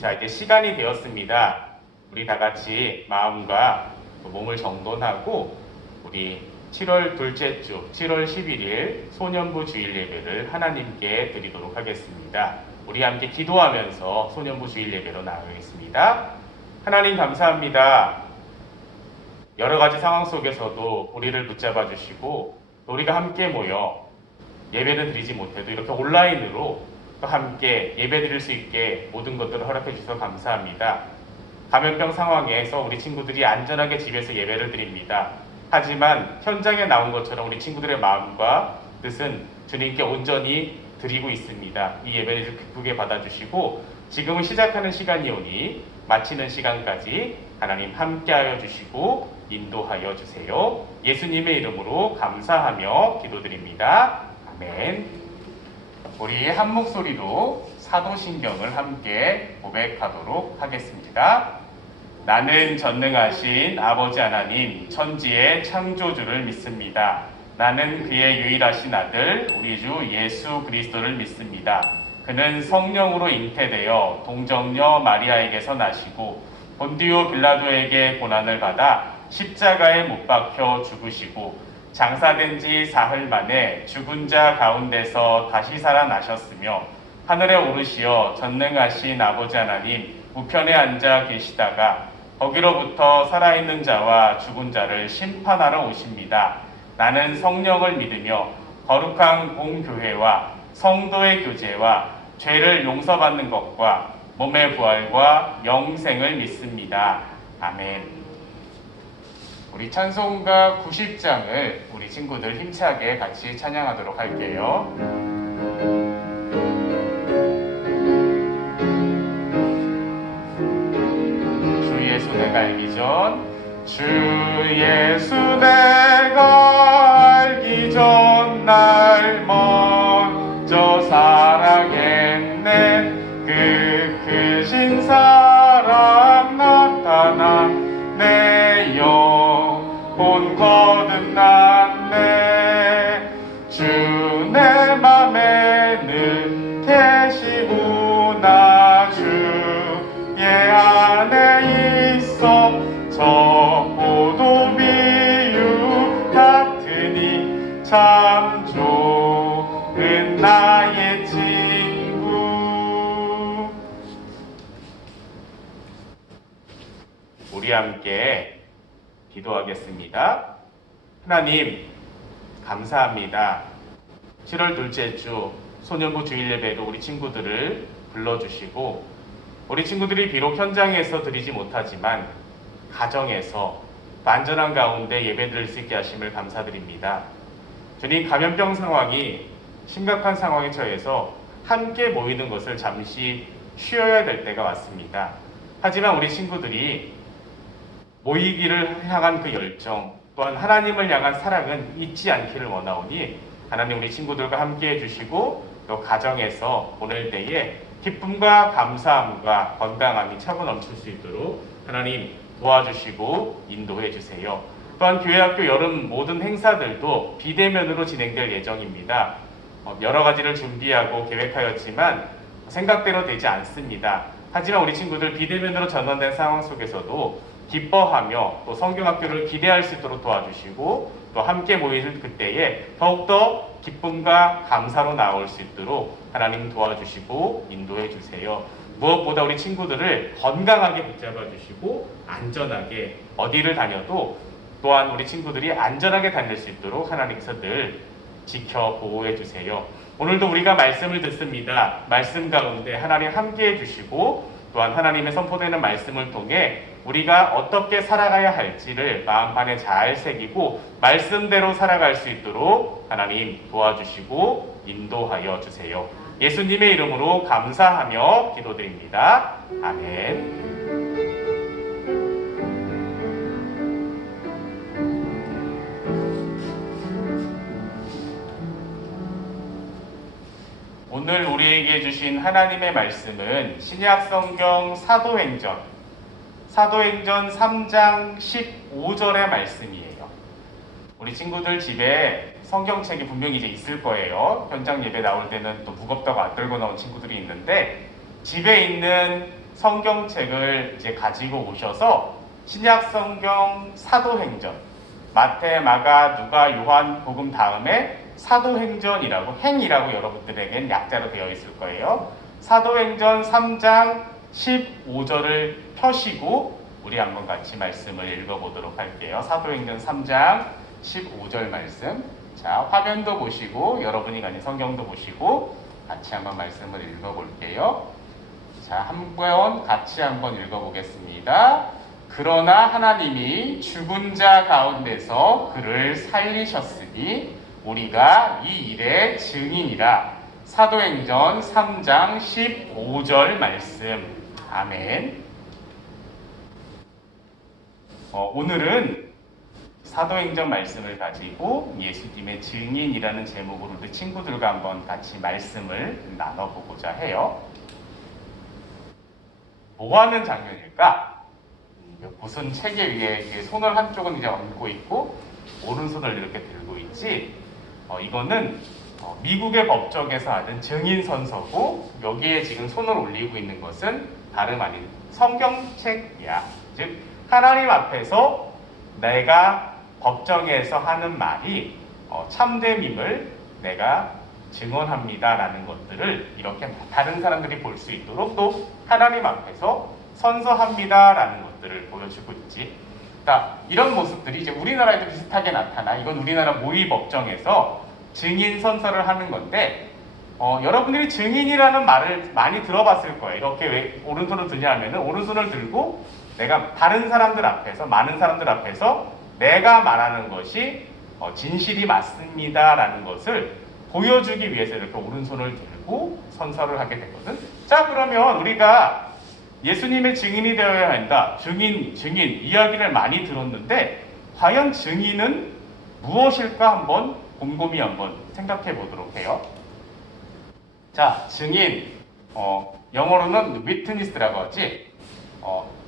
자, 이제 시간이 되었습니다. 우리 다 같이 마음과 몸을 정돈하고 우리 7월 둘째 주 7월 11일 소년부 주일 예배를 하나님께 드리도록 하겠습니다. 우리 함께 기도하면서 소년부 주일 예배로 나가겠습니다. 하나님 감사합니다. 여러 가지 상황 속에서도 우리를 붙잡아 주시고 우리가 함께 모여 예배를 드리지 못해도 이렇게 온라인으로 또 함께 예배 드릴 수 있게 모든 것들을 허락해 주셔서 감사합니다. 감염병 상황에서 우리 친구들이 안전하게 집에서 예배를 드립니다. 하지만 현장에 나온 것처럼 우리 친구들의 마음과 뜻은 주님께 온전히 드리고 있습니다. 이 예배를 기쁘게 받아주시고 지금은 시작하는 시간이오니 마치는 시간까지 하나님 함께하여 주시고 인도하여 주세요. 예수님의 이름으로 감사하며 기도드립니다. 아멘. 우리 한 목소리로 사도신경을 함께 고백하도록 하겠습니다. 나는 전능하신 아버지 하나님 천지의 창조주를 믿습니다. 나는 그의 유일하신 아들 우리 주 예수 그리스도를 믿습니다. 그는 성령으로 잉태되어 동정녀 마리아에게서 나시고 본디오 빌라도에게 고난을 받아 십자가에 못 박혀 죽으시고 장사된 지 사흘 만에 죽은 자 가운데서 다시 살아나셨으며 하늘에 오르시어 전능하신 아버지 하나님 우편에 앉아 계시다가 거기로부터 살아있는 자와 죽은 자를 심판하러 오십니다. 나는 성령을 믿으며 거룩한 공교회와 성도의 교제와 죄를 용서받는 것과 몸의 부활과 영생을 믿습니다. 아멘. 우리 찬송가 90장을 우리 친구들 힘차게 같이 찬양하도록 할게요. 주 예수 내가 알기 전 주 예수 내가 알기 전 날 먼저 사랑했네. 그 크신 사랑 나타나 내 영혼 거듭났네. 주 내 맘에 늘 계시구나. 주의 안에 있어 저 포도 비유 같으니 참 좋은 나의 친구. 우리 함께 기도하겠습니다. 하나님 감사합니다. 7월 둘째 주 소년부 주일 예배로 우리 친구들을 불러주시고 우리 친구들이 비록 현장에서 드리지 못하지만 가정에서 안전한 가운데 예배 드릴 수 있게 하심을 감사드립니다. 주님, 감염병 상황이 심각한 상황에 처해서 함께 모이는 것을 잠시 쉬어야 될 때가 왔습니다. 하지만 우리 친구들이 모이기를 향한 그 열정 또한 하나님을 향한 사랑은 잊지 않기를 원하오니 하나님 우리 친구들과 함께 해주시고 또 가정에서 보낼 때에 기쁨과 감사함과 건강함이 차고 넘칠 수 있도록 하나님 도와주시고 인도해 주세요. 또한 교회학교 여름 모든 행사들도 비대면으로 진행될 예정입니다. 여러 가지를 준비하고 계획하였지만 생각대로 되지 않습니다. 하지만 우리 친구들 비대면으로 전환된 상황 속에서도 기뻐하며 또 성경학교를 기대할 수 있도록 도와주시고 또 함께 모이는 그때에 더욱더 기쁨과 감사로 나올 수 있도록 하나님 도와주시고 인도해 주세요. 무엇보다 우리 친구들을 건강하게 붙잡아 주시고 안전하게 어디를 다녀도 또한 우리 친구들이 안전하게 다닐 수 있도록 하나님께서 늘 지켜 보호해 주세요. 오늘도 우리가 말씀을 듣습니다. 말씀 가운데 하나님 함께 해주시고 또한 하나님의 선포되는 말씀을 통해 우리가 어떻게 살아가야 할지를 마음판에 잘 새기고 말씀대로 살아갈 수 있도록 하나님 도와주시고 인도하여 주세요. 예수님의 이름으로 감사하며 기도드립니다. 아멘. 오늘 우리에게 주신 하나님의 말씀은 신약 성경 사도행전 3장 15절의 말씀이에요. 우리 친구들 집에 성경책이 분명히 이제 있을 거예요. 현장 예배 나올 때는 또 무겁다고 안 들고 나온 친구들이 있는데 집에 있는 성경책을 이제 가지고 오셔서 신약 성경 사도행전, 마태, 마가, 누가, 요한 복음 다음에 사도행전이라고, 행이라고 여러분들에겐 약자로 되어 있을 거예요. 사도행전 3장 15절을 펴시고 우리 한번 같이 말씀을 읽어보도록 할게요. 사도행전 3장 15절 말씀. 자, 화면도 보시고 여러분이 가진 성경도 보시고 같이 한번 말씀을 읽어볼게요. 자, 한번 같이 한번 읽어보겠습니다. 그러나 하나님이 죽은 자 가운데서 그를 살리셨으니 우리가 이 일의 증인이라. 사도행전 3장 15절 말씀. 아멘. 오늘은 사도행전 말씀을 가지고 예수님의 증인이라는 제목으로 우리 친구들과 한번 같이 말씀을 나눠보고자 해요. 뭐 하는 장면일까? 무슨 체계 위에 손을 한쪽은 이제 얹고 있고 오른손을 이렇게 들고 있지. 이거는 미국의 법정에서 하는 증인 선서고 여기에 지금 손을 올리고 있는 것은 다름 아닌 성경책이야. 즉 하나님 앞에서 내가 법정에서 하는 말이 참됨임을 내가 증언합니다라는 것들을 이렇게 다른 사람들이 볼 수 있도록 또 하나님 앞에서 선서합니다라는 것들을 보여주고 있지. 그러니까 이런 모습들이 이제 우리나라에도 비슷하게 나타나. 이건 우리나라 모의 법정에서 증인 선서를 하는 건데 여러분들이 증인이라는 말을 많이 들어봤을 거예요. 이렇게 왜 오른손을 드냐 하면은 오른손을 들고 내가 다른 사람들 앞에서, 많은 사람들 앞에서 내가 말하는 것이 진실이 맞습니다라는 것을 보여주기 위해서 이렇게 오른손을 들고 선서를 하게 되거든. 자, 그러면 우리가 예수님의 증인이 되어야 한다. 증인 이야기를 많이 들었는데 과연 증인은 무엇일까 한번 곰곰이 한번 생각해 보도록 해요. 자, 증인 영어로는 witness라고 하지.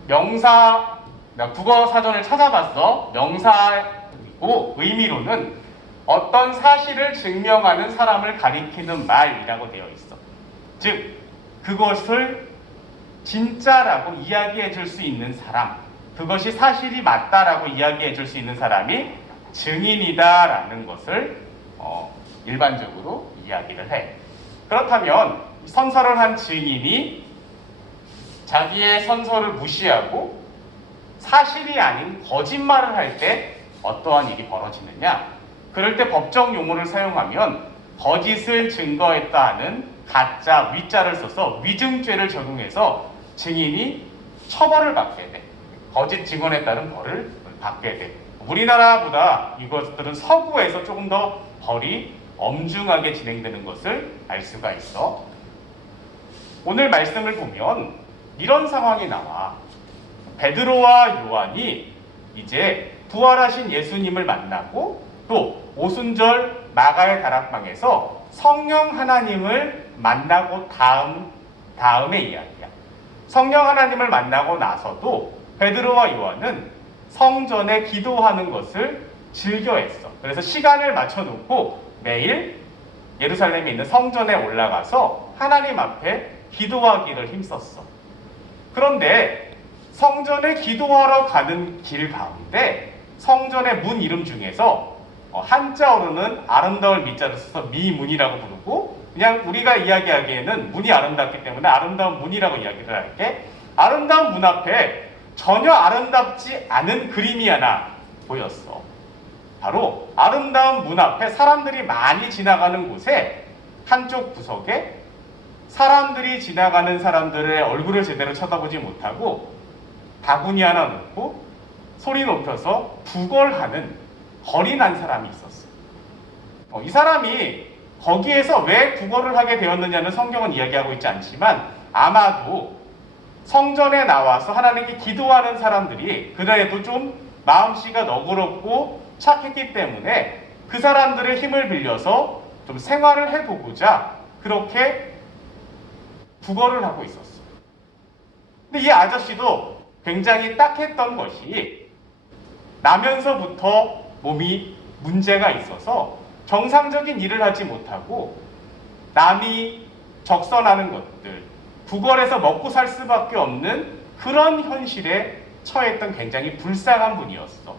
명사, 나 국어 사전을 찾아봤어. 명사이고 의미로는 어떤 사실을 증명하는 사람을 가리키는 말이라고 되어 있어. 즉 그것을 진짜라고 이야기해 줄 수 있는 사람, 그것이 사실이 맞다라고 이야기해 줄 수 있는 사람이 증인이다라는 것을 일반적으로 이야기를 해. 그렇다면 선서를 한 증인이 자기의 선서를 무시하고 사실이 아닌 거짓말을 할 때 어떠한 일이 벌어지느냐? 그럴 때 법정 용어를 사용하면 거짓을 증거했다 하는 가짜, 위자를 써서 위증죄를 적용해서 증인이 처벌을 받게 돼. 거짓 증언에 따른 벌을 받게 돼. 우리나라보다 이것들은 서구에서 조금 더 벌이 엄중하게 진행되는 것을 알 수가 있어. 오늘 말씀을 보면 이런 상황이 나와. 베드로와 요한이 이제 부활하신 예수님을 만나고 또 오순절 마가의 다락방에서 성령 하나님을 만나고 다음의 이야기야. 성령 하나님을 만나고 나서도 베드로와 요한은 성전에 기도하는 것을 즐겨했어. 그래서 시간을 맞춰놓고 매일 예루살렘에 있는 성전에 올라가서 하나님 앞에 기도하기를 힘썼어. 그런데 성전에 기도하러 가는 길 가운데 성전의 문 이름 중에서 한자어로는 아름다울 미자를 써서 미문이라고 부르고 그냥 우리가 이야기하기에는 문이 아름답기 때문에 아름다운 문이라고 이야기를 할게. 아름다운 문 앞에 전혀 아름답지 않은 그림이 하나 보였어. 바로 아름다운 문 앞에 사람들이 많이 지나가는 곳에 한쪽 구석에 사람들이 지나가는 사람들의 얼굴을 제대로 쳐다보지 못하고 바구니 하나 놓고 소리 높여서 구걸하는 거리 난 사람이 있었어. 이 사람이 거기에서 왜 구걸을 하게 되었느냐는 성경은 이야기하고 있지 않지만 아마도 성전에 나와서 하나님께 기도하는 사람들이 그래도 좀 마음씨가 너그럽고 착했기 때문에 그 사람들의 힘을 빌려서 좀 생활을 해보고자 그렇게 구걸을 하고 있었어. 근데 이 아저씨도 굉장히 딱했던 것이 나면서부터 몸이 문제가 있어서 정상적인 일을 하지 못하고 남이 적선하는 것들, 구걸해서 먹고 살 수밖에 없는 그런 현실에 처했던 굉장히 불쌍한 분이었어.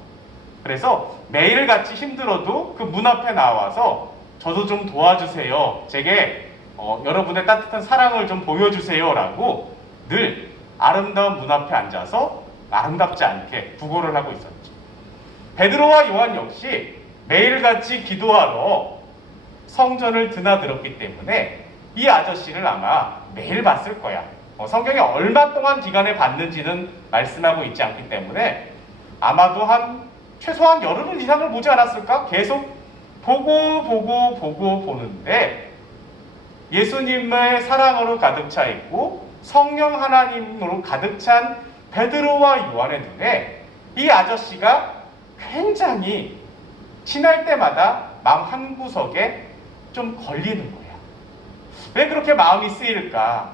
그래서 매일같이 힘들어도 그 문 앞에 나와서 저도 좀 도와주세요. 제게 여러분의 따뜻한 사랑을 좀 보여주세요. 라고 늘 아름다운 문 앞에 앉아서 아름답지 않게 구걸을 하고 있었죠. 베드로와 요한 역시 매일같이 기도하러 성전을 드나들었기 때문에 이 아저씨를 아마 매일 봤을 거야. 성경에 얼마 동안 기간에 봤는지는 말씀하고 있지 않기 때문에 아마도 최소한 열흘 이상을 보지 않았을까? 계속 보고 보는데 예수님의 사랑으로 가득 차 있고 성령 하나님으로 가득 찬 베드로와 요한의 눈에 이 아저씨가 굉장히 지날 때마다 마음 한구석에 좀 걸리는 거야. 왜 그렇게 마음이 쓰일까?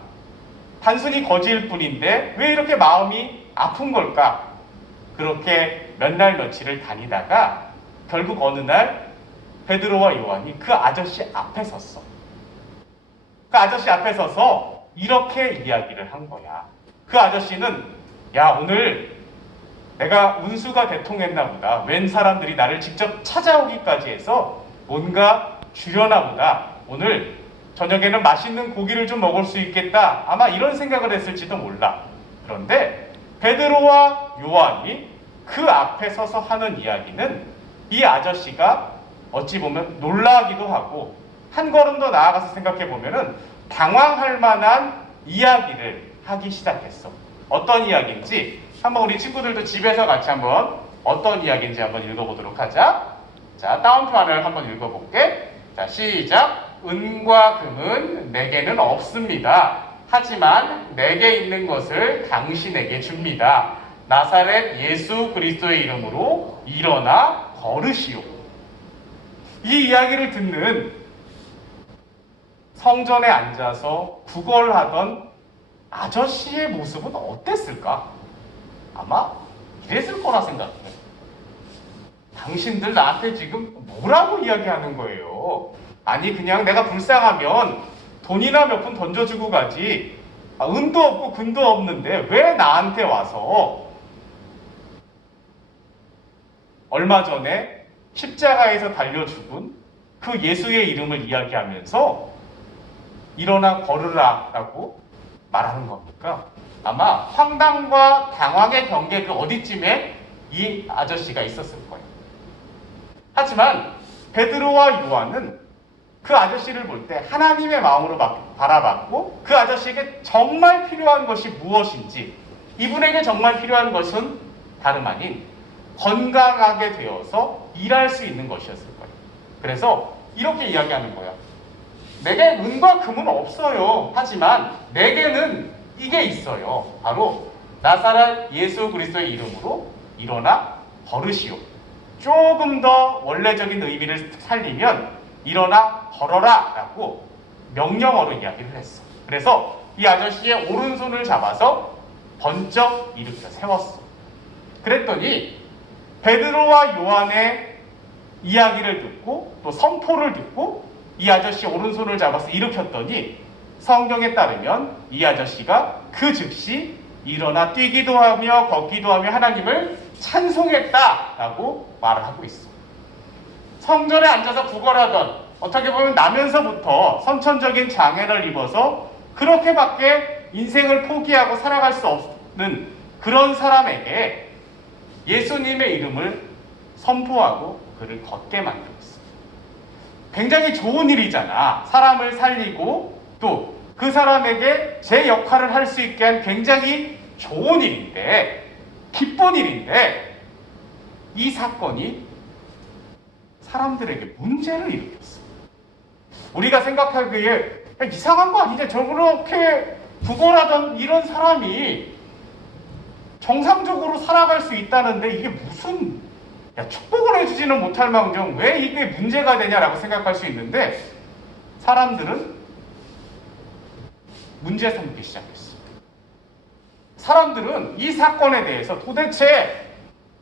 단순히 거지일 뿐인데 왜 이렇게 마음이 아픈 걸까? 그렇게 몇 날 며칠을 다니다가 결국 어느 날 베드로와 요한이 그 아저씨 앞에 섰어. 그 아저씨 앞에 서서 이렇게 이야기를 한 거야. 그 아저씨는 야, 오늘 내가 운수가 대통했나 보다. 웬 사람들이 나를 직접 찾아오기까지 해서 뭔가 주려나 보다. 오늘 저녁에는 맛있는 고기를 좀 먹을 수 있겠다. 아마 이런 생각을 했을지도 몰라. 그런데 베드로와 요한이 그 앞에 서서 하는 이야기는 이 아저씨가 어찌 보면 놀라기도 하고 한 걸음 더 나아가서 생각해 보면은 당황할 만한 이야기를 하기 시작했어. 어떤 이야기인지 한번 우리 친구들도 집에서 같이 한번 어떤 이야기인지 한번 읽어보도록 하자. 자, 다운표안을 한번 읽어볼게. 자, 시작. 은과 금은 내게는 없습니다. 하지만 내게 있는 것을 당신에게 줍니다. 나사렛 예수 그리스도의 이름으로 일어나 걸으시오. 이 이야기를 듣는 성전에 앉아서 구걸하던 아저씨의 모습은 어땠을까? 아마 이랬을 거라 생각해. 당신들 나한테 지금 뭐라고 이야기하는 거예요? 아니, 그냥 내가 불쌍하면 돈이나 몇 푼 던져주고 가지. 은도 없고 근도 없는데 왜 나한테 와서 얼마 전에 십자가에서 달려 죽은 그 예수의 이름을 이야기하면서 일어나 걸으라 라고 말하는 겁니까? 아마 황당과 당황의 경계 그 어디쯤에 이 아저씨가 있었을 거예요. 하지만 베드로와 요한은 그 아저씨를 볼 때 하나님의 마음으로 바라봤고 그 아저씨에게 정말 필요한 것이 무엇인지, 이분에게 정말 필요한 것은 다름 아닌 건강하게 되어서 일할 수 있는 것이었을 거예요. 그래서 이렇게 이야기하는 거야. 내게 은과 금은 없어요. 하지만 내게는 이게 있어요. 바로 나사렛 예수 그리스도의 이름으로 일어나 걸으시오. 조금 더 원래적인 의미를 살리면 일어나 걸어라 라고 명령어로 이야기를 했어. 그래서 이 아저씨의 오른손을 잡아서 번쩍 일으켜 세웠어. 그랬더니 베드로와 요한의 이야기를 듣고 또 선포를 듣고 이 아저씨 오른손을 잡아서 일으켰더니 성경에 따르면 이 아저씨가 그 즉시 일어나 뛰기도 하며 걷기도 하며 하나님을 찬송했다라고 말을 하고 있어. 성전에 앉아서 구걸하던, 어떻게 보면 나면서부터 선천적인 장애를 입어서 그렇게밖에 인생을 포기하고 살아갈 수 없는 그런 사람에게 예수님의 이름을 선포하고 그를 걷게 만들고 있습니다. 굉장히 좋은 일이잖아. 사람을 살리고 또 그 사람에게 제 역할을 할 수 있게 한 굉장히 좋은 일인데, 기쁜 일인데, 이 사건이 사람들에게 문제를 일으켰어. 우리가 생각하기에 이상한 거 아니냐? 저렇게 구걸하던 이런 사람이 정상적으로 살아갈 수 있다는데 이게 무슨, 축복을 해주지는 못할 망정 왜 이게 문제가 되냐라고 생각할 수 있는데, 사람들은 문제 삼기 시작했어. 사람들은 이 사건에 대해서 도대체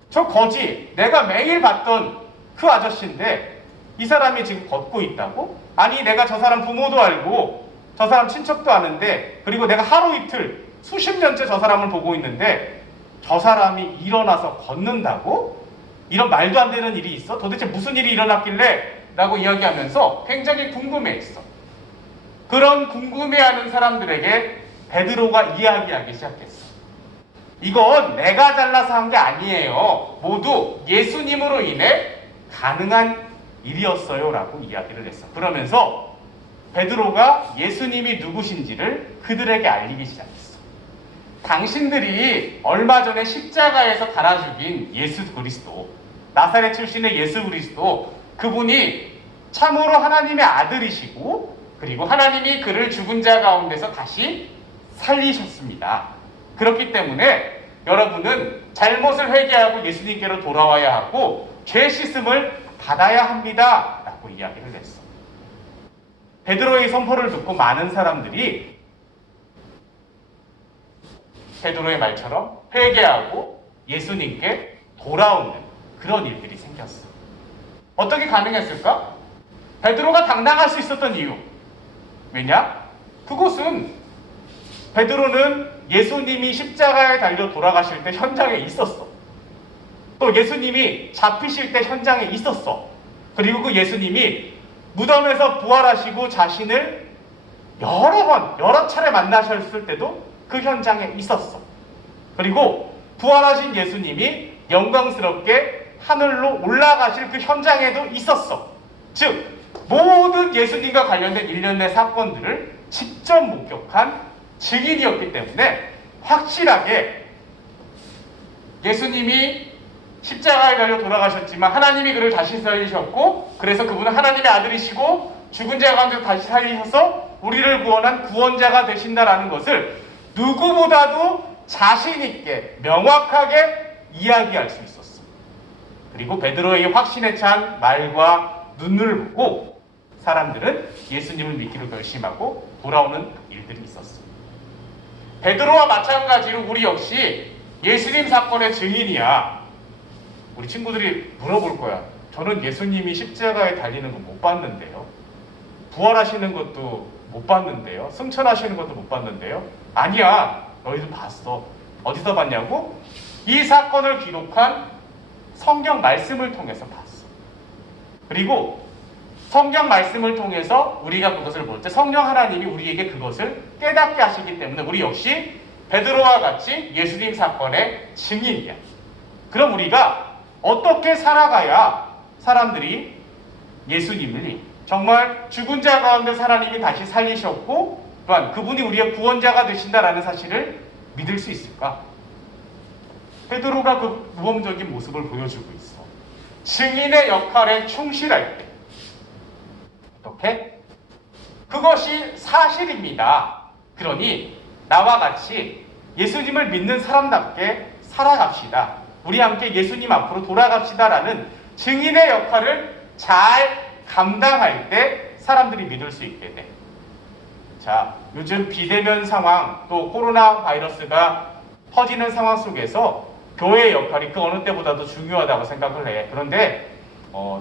저 거지, 내가 매일 봤던 그 아저씨인데 이 사람이 지금 걷고 있다고? 아니, 내가 저 사람 부모도 알고 저 사람 친척도 아는데, 그리고 내가 하루 이틀 수십 년째 저 사람을 보고 있는데 저 사람이 일어나서 걷는다고? 이런 말도 안 되는 일이 있어? 도대체 무슨 일이 일어났길래? 라고 이야기하면서 굉장히 궁금해했어. 그런 궁금해하는 사람들에게 베드로가 이야기하기 시작했어. 이건 내가 잘나서 한 게 아니에요. 모두 예수님으로 인해 가능한 일이었어요. 라고 이야기를 했어. 그러면서 베드로가 예수님이 누구신지를 그들에게 알리기 시작했어. 당신들이 얼마 전에 십자가에서 달아 죽인 예수 그리스도, 나사렛 출신의 예수 그리스도, 그분이 참으로 하나님의 아들이시고, 그리고 하나님이 그를 죽은 자 가운데서 다시 살리셨습니다. 그렇기 때문에 여러분은 잘못을 회개하고 예수님께로 돌아와야 하고 죄 씻음을 받아야 합니다. 라고 이야기를 했어. 베드로의 선포를 듣고 많은 사람들이 베드로의 말처럼 회개하고 예수님께 돌아오는 그런 일들이 생겼어. 어떻게 가능했을까? 베드로가 당당할 수 있었던 이유. 왜냐? 그곳은 베드로는 예수님이 십자가에 달려 돌아가실 때 현장에 있었어. 또 예수님이 잡히실 때 현장에 있었어. 그리고 그 예수님이 무덤에서 부활하시고 자신을 여러 차례 만나셨을 때도 그 현장에 있었어. 그리고 부활하신 예수님이 영광스럽게 하늘로 올라가실 그 현장에도 있었어. 즉 모든 예수님과 관련된 일련의 사건들을 직접 목격한 증인이었기 때문에 확실하게 예수님이 십자가에 달려 돌아가셨지만 하나님이 그를 다시 살리셨고, 그래서 그분은 하나님의 아들이시고 죽은 자 가운데 다시 살리셔서 우리를 구원한 구원자가 되신다라는 것을 누구보다도 자신 있게 명확하게 이야기할 수 있었어. 그리고 베드로의 확신에 찬 말과 눈을 보고 사람들은 예수님을 믿기로 결심하고 돌아오는 일들이 있었어. 베드로와 마찬가지로 우리 역시 예수님 사건의 증인이야. 우리 친구들이 물어볼 거야. 저는 예수님이 십자가에 달리는 거 못 봤는데요. 부활하시는 것도 못 봤는데요. 승천하시는 것도 못 봤는데요. 아니야. 너희도 봤어. 어디서 봤냐고? 이 사건을 기록한 성경 말씀을 통해서 봤어. 그리고 성경 말씀을 통해서 우리가 그것을 볼 때 성령 하나님이 우리에게 그것을 깨닫게 하시기 때문에 우리 역시 베드로와 같이 예수님 사건의 증인이야. 그럼 우리가 어떻게 살아가야 사람들이 예수님을 정말 죽은 자 가운데 하나님이 다시 살리셨고 또한 그분이 우리의 구원자가 되신다라는 사실을 믿을 수 있을까? 베드로가 그 모범적인 모습을 보여주고 있어. 증인의 역할에 충실할 때 어떻게? 그것이 사실입니다. 그러니 나와 같이 예수님을 믿는 사람답게 살아갑시다. 우리 함께 예수님 앞으로 돌아갑시다라는 증인의 역할을 잘 감당할 때 사람들이 믿을 수 있게 돼. 자, 요즘 비대면 상황 또 코로나 바이러스가 퍼지는 상황 속에서 교회의 역할이 그 어느 때보다도 중요하다고 생각을 해. 그런데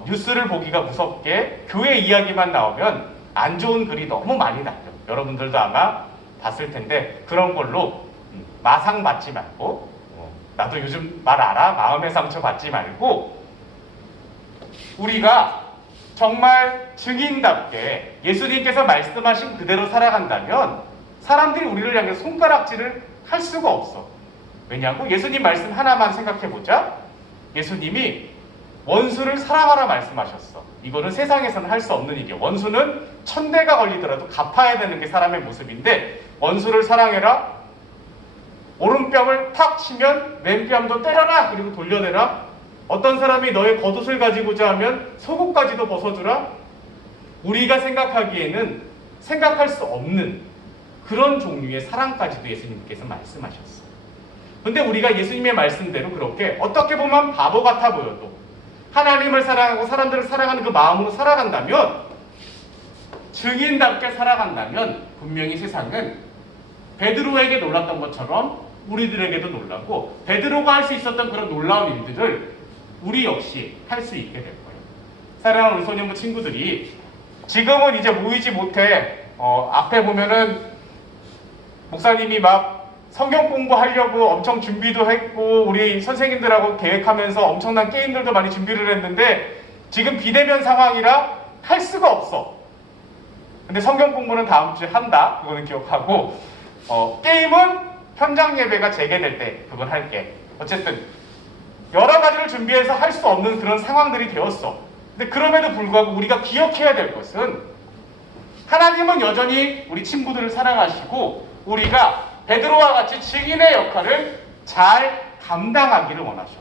뉴스를 보기가 무섭게 교회 이야기만 나오면 안 좋은 글이 너무 많이 달려. 여러분들도 아마 봤을 텐데 그런 걸로 마상 받지 말고 나도 요즘 말 알아? 마음의 상처 받지 말고 우리가 정말 증인답게 예수님께서 말씀하신 그대로 살아간다면 사람들이 우리를 향해 손가락질을 할 수가 없어. 왜냐고? 예수님 말씀 하나만 생각해보자. 예수님이 원수를 사랑하라 말씀하셨어. 이거는 세상에서는 할 수 없는 일이야. 원수는 천대가 걸리더라도 갚아야 되는 게 사람의 모습인데 원수를 사랑해라. 오른뺨을 탁 치면 왼뺨도 때려라. 그리고 돌려내라. 어떤 사람이 너의 겉옷을 가지고자 하면 속옷까지도 벗어주라. 우리가 생각하기에는 생각할 수 없는 그런 종류의 사랑까지도 예수님께서 말씀하셨어. 근데 우리가 예수님의 말씀대로 그렇게 어떻게 보면 바보 같아 보여도 하나님을 사랑하고 사람들을 사랑하는 그 마음으로 살아간다면, 증인답게 살아간다면 분명히 세상은 베드로에게 놀랐던 것처럼 우리들에게도 놀라고 베드로가 할 수 있었던 그런 놀라운 일들을 우리 역시 할 수 있게 될 거예요. 사랑하는 우리 소년부 친구들이 지금은 이제 모이지 못해. 앞에 보면은 목사님이 막 성경 공부하려고 엄청 준비도 했고 우리 선생님들하고 계획하면서 엄청난 게임들도 많이 준비를 했는데 지금 비대면 상황이라 할 수가 없어. 근데 성경 공부는 다음 주에 한다. 그거는 기억하고 게임은 현장 예배가 재개될 때 그건 할게. 어쨌든 여러 가지를 준비해서 할 수 없는 그런 상황들이 되었어. 근데 그럼에도 불구하고 우리가 기억해야 될 것은 하나님은 여전히 우리 친구들을 사랑하시고 우리가 베드로와 같이 증인의 역할을 잘 감당하기를 원하셔.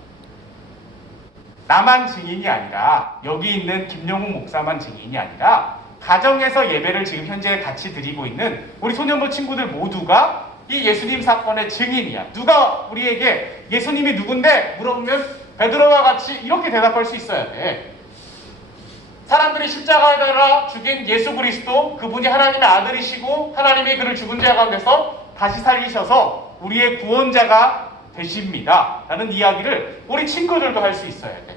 나만 증인이 아니라 여기 있는 김용욱 목사만 증인이 아니라 가정에서 예배를 지금 현재 같이 드리고 있는 우리 소년부 친구들 모두가 이 예수님 사건의 증인이야. 누가 우리에게 예수님이 누군데 물어보면 베드로와 같이 이렇게 대답할 수 있어야 돼. 사람들이 십자가에 달아 죽인 예수 그리스도, 그분이 하나님의 아들이시고 하나님이 그를 죽은 자 가운데서 다시 살리셔서 우리의 구원자가 되십니다 라는 이야기를 우리 친구들도 할 수 있어야 돼.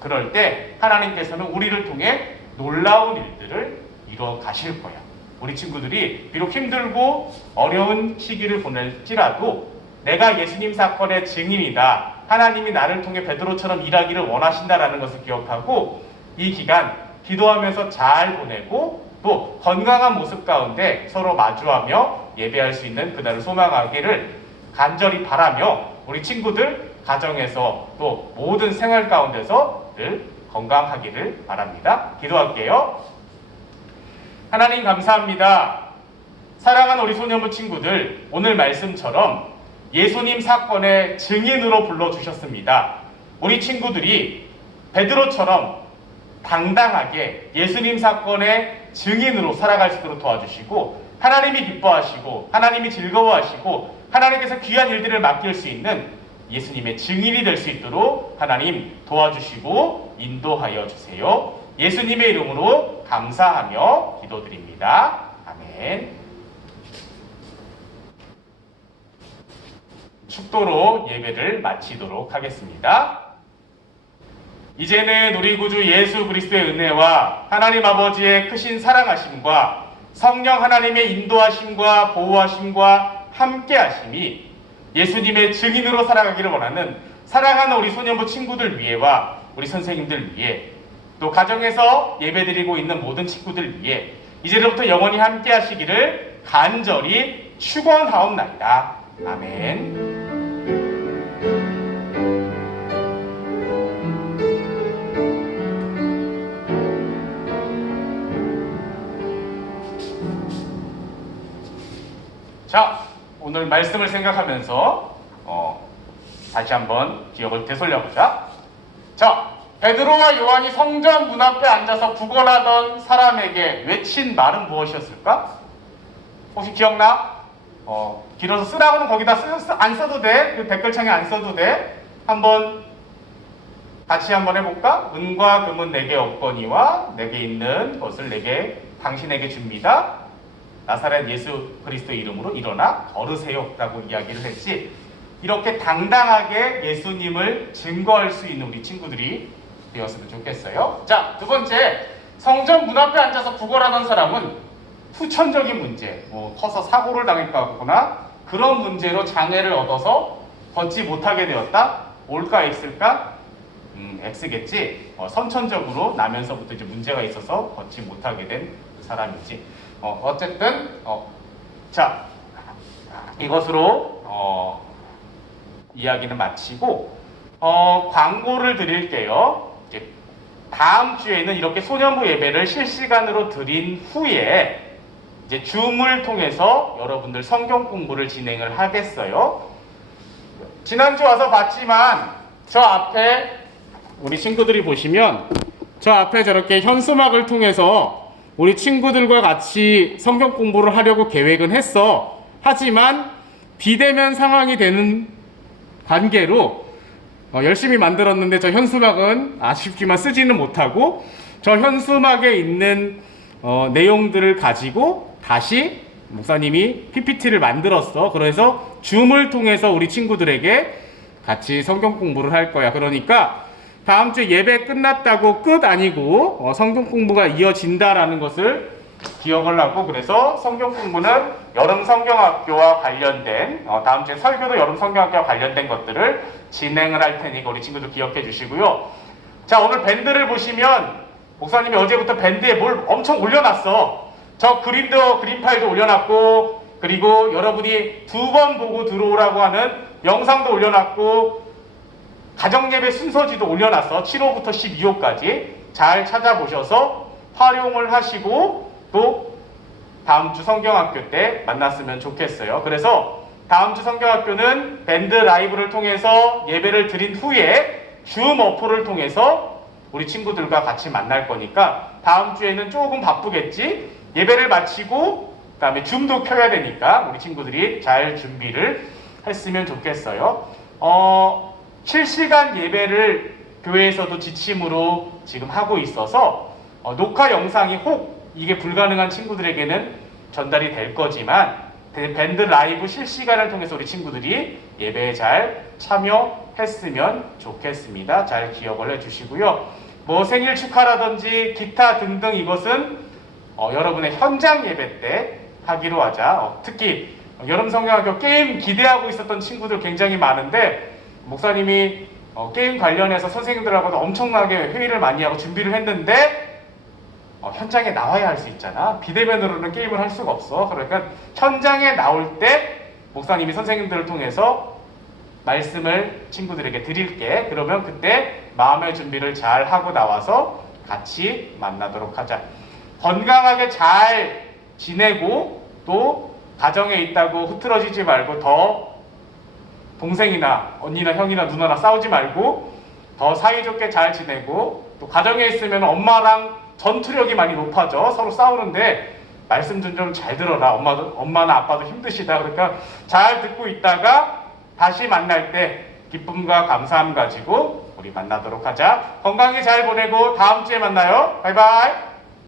그럴 때 하나님께서는 우리를 통해 놀라운 일들을 이루어 가실 거야. 우리 친구들이 비록 힘들고 어려운 시기를 보낼지라도 내가 예수님 사건의 증인이다, 하나님이 나를 통해 베드로처럼 일하기를 원하신다라는 것을 기억하고 이 기간 기도하면서 잘 보내고 또 건강한 모습 가운데 서로 마주하며 예배할 수 있는 그날을 소망하기를 간절히 바라며 우리 친구들 가정에서 또 모든 생활 가운데서 늘 건강하기를 바랍니다. 기도할게요. 하나님 감사합니다. 사랑하는 우리 소년부 친구들, 오늘 말씀처럼 예수님 사건의 증인으로 불러주셨습니다. 우리 친구들이 베드로처럼 당당하게 예수님 사건의 증인으로 살아갈 수 있도록 도와주시고 하나님이 기뻐하시고 하나님이 즐거워하시고 하나님께서 귀한 일들을 맡길 수 있는 예수님의 증인이 될 수 있도록 하나님 도와주시고 인도하여 주세요. 예수님의 이름으로 감사하며 기도드립니다. 아멘. 축도로 예배를 마치도록 하겠습니다. 이제는 우리 구주 예수 그리스도의 은혜와 하나님 아버지의 크신 사랑하심과 성령 하나님의 인도하심과 보호하심과 함께하심이 예수님의 증인으로 살아가기를 원하는 사랑하는 우리 소년부 친구들 위에와 우리 선생님들 위에 또 가정에서 예배드리고 있는 모든 친구들 위에 이제부터 영원히 함께하시기를 간절히 축원하옵나이다. 아멘. 자, 오늘 말씀을 생각하면서 다시 한번 기억을 되돌려보자. 자, 베드로와 요한이 성전 문 앞에 앉아서 구걸하던 사람에게 외친 말은 무엇이었을까? 혹시 기억나? 길어서 쓰라고는 거기다 안 써도 돼. 그 댓글창에 안 써도 돼. 한번 같이 한번 해볼까? 은과 금은 내게 없거니와 내게 있는 것을 당신에게 줍니다. 나사렛 예수 그리스도의 이름으로 일어나 걸으세요 라고 이야기를 했지. 이렇게 당당하게 예수님을 증거할 수 있는 우리 친구들이 되었으면 좋겠어요. 자, 두 번째, 성전 문 앞에 앉아서 구걸하던 사람은 후천적인 문제, 커서 사고를 당했거나 그런 문제로 장애를 얻어서 걷지 못하게 되었다. 올까 X일까? X겠지. 선천적으로 나면서부터 이제 문제가 있어서 걷지 못하게 된 그 사람이지. 어쨌든 자, 이것으로 이야기는 마치고 광고를 드릴게요. 이제 다음 주에는 이렇게 소년부 예배를 실시간으로 드린 후에 이제 줌을 통해서 여러분들 성경 공부를 진행을 하겠어요. 지난주 와서 봤지만 저 앞에 우리 친구들이 보시면 저 앞에 저렇게 현수막을 통해서 우리 친구들과 같이 성경 공부를 하려고 계획은 했어. 하지만 비대면 상황이 되는 관계로 열심히 만들었는데 저 현수막은 아쉽지만 쓰지는 못하고 저 현수막에 있는 내용들을 가지고 다시 목사님이 PPT를 만들었어. 그래서 줌을 통해서 우리 친구들에게 같이 성경 공부를 할 거야. 그러니까 다음 주 예배 끝났다고 끝 아니고 성경 공부가 이어진다라는 것을 기억을 하고, 그래서 성경 공부는 여름 성경학교와 관련된 다음 주에 설교도 여름 성경학교와 관련된 것들을 진행을 할 테니까 우리 친구들 기억해 주시고요. 자, 오늘 밴드를 보시면 목사님이 어제부터 밴드에 뭘 엄청 올려놨어. 저 그림 파일도 올려놨고, 그리고 여러분이 2번 보고 들어오라고 하는 영상도 올려놨고, 가정예배 순서지도 올려놨어. 7호부터 12호까지 잘 찾아보셔서 활용을 하시고 또 다음 주 성경학교 때 만났으면 좋겠어요. 그래서 다음 주 성경학교는 밴드 라이브를 통해서 예배를 드린 후에 줌 어플을 통해서 우리 친구들과 같이 만날 거니까 다음 주에는 조금 바쁘겠지. 예배를 마치고 그다음에 줌도 켜야 되니까 우리 친구들이 잘 준비를 했으면 좋겠어요. 실시간 예배를 교회에서도 지침으로 지금 하고 있어서 녹화 영상이 혹 이게 불가능한 친구들에게는 전달이 될 거지만 밴드 라이브 실시간을 통해서 우리 친구들이 예배에 잘 참여했으면 좋겠습니다. 잘 기억을 해주시고요. 뭐 생일 축하라든지 기타 등등 이것은 여러분의 현장 예배 때 하기로 하자. 특히 여름 성경학교 게임 기대하고 있었던 친구들 굉장히 많은데 목사님이 게임 관련해서 선생님들하고도 엄청나게 회의를 많이 하고 준비를 했는데 현장에 나와야 할 수 있잖아. 비대면으로는 게임을 할 수가 없어. 그러니까 현장에 나올 때 목사님이 선생님들을 통해서 말씀을 친구들에게 드릴게. 그러면 그때 마음의 준비를 잘 하고 나와서 같이 만나도록 하자. 건강하게 잘 지내고 또 가정에 있다고 흐트러지지 말고 더 동생이나 언니나 형이나 누나나 싸우지 말고 더 사이좋게 잘 지내고 또 가정에 있으면 엄마랑 전투력이 많이 높아져. 서로 싸우는데 말씀 좀 잘 들어라. 엄마나 아빠도 힘드시다. 그러니까 잘 듣고 있다가 다시 만날 때 기쁨과 감사함 가지고 우리 만나도록 하자. 건강히 잘 보내고 다음 주에 만나요. 바이바이.